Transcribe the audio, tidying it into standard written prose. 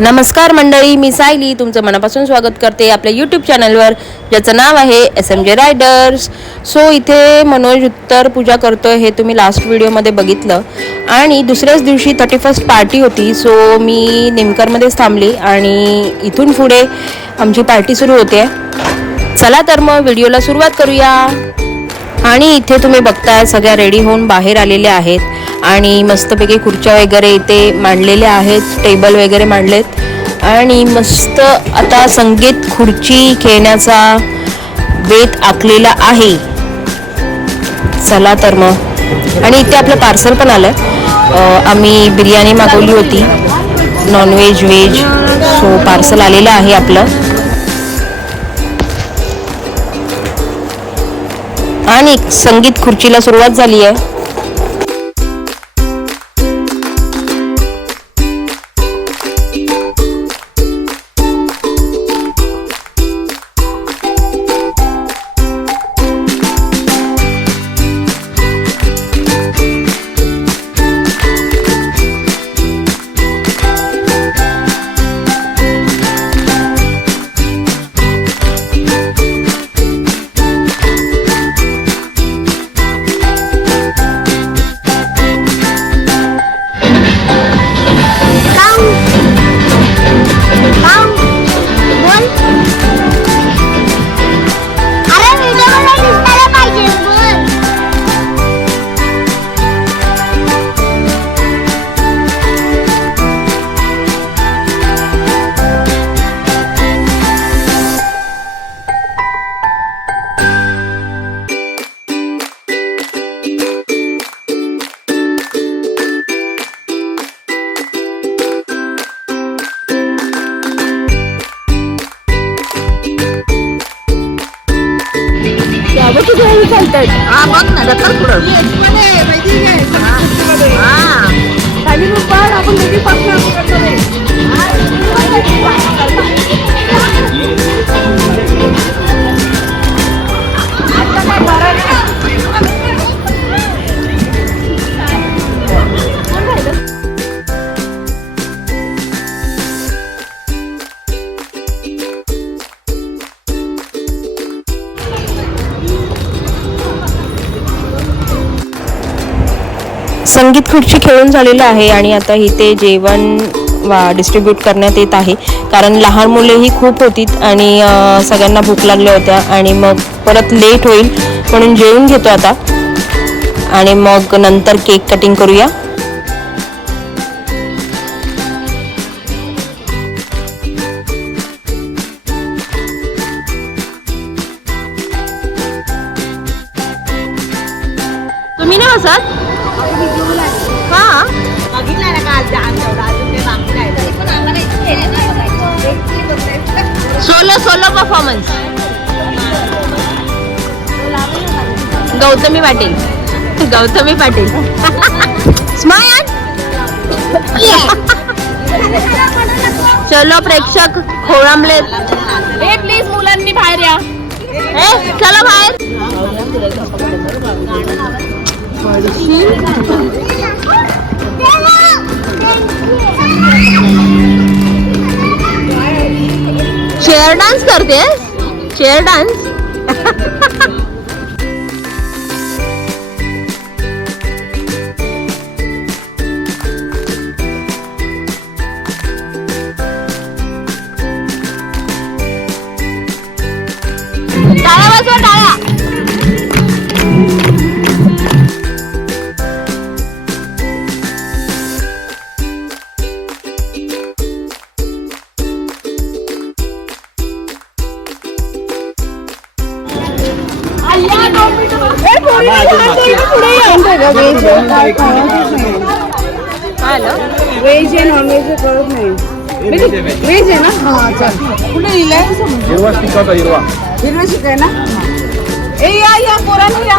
नमस्कार मंडळी, मी सायली तुमचं मनापासून स्वागत करते आपल्या यूट्यूब चॅनलवर, ज्याचं नाव आहे SMJ रायडर्स. सो इथे मनोज उत्तर पूजा करतोय हे तुम्ही लास्ट व्हिडिओमध्ये बघितलं. आणि दुसऱ्याच दिवशी 31st पार्टी होती. सो मी निमकरमध्येच थांबली आणि इथून पुढे आमची पार्टी सुरू होते. चला तर मग व्हिडिओला सुरुवात करूया. आणि इथे तुम्ही बघताय सगळ्या रेडी होऊन बाहेर आलेल्या आहेत आणि मस्तपैकी खुर्च्या वगैरे इथे मांडलेल्या आहेत, टेबल वगैरे मांडलेत आणि मस्त आता संगीत खुर्ची खेळण्याचा बेत आखलेला आहे. चला तर मग. आणि इथे आपलं पार्सल पण आलं. आम्ही बिर्याणी मागवली होती, नॉनव्हेज व्हेज. सो पार्सल आलेलं आहे आपलं. आणि संगीत खुर्चीला सुरुवात झाली आहे. चालतात. बघ ना ढकल पुढं. खाली पण आपण संगीत खुर्ची खेळून झालेलं आहे आणि आता इथे जेवण डिस्ट्रीब्यूट करण्यात येत आहे. कारण लहान मुलेही खूप होती आणि सगळ्यांना भूक लागल्या होत्या आणि मग परत लेट होईल म्हणून जेवून घेतो आता आणि मग नंतर केक कटिंग करूया. तुम्ही ना बसत हा solo performance. Gautami Patil smile. चलो प्रेक्षक खोळंबलेत. प्लीज मुलांनी बाहेर या. चला बाहेर. चेअर डान्स करतेस? Chair dance. टाळ्या वाजवा, टाळ्या. व्हेज आहे नॉनव्हेज कळत नाही. व्हेज आहे ना. हा चल. कुठे लिहिलंय? हिरवा शिकायचा. हिरवा शिकाय ना. ए या पोरांनी या.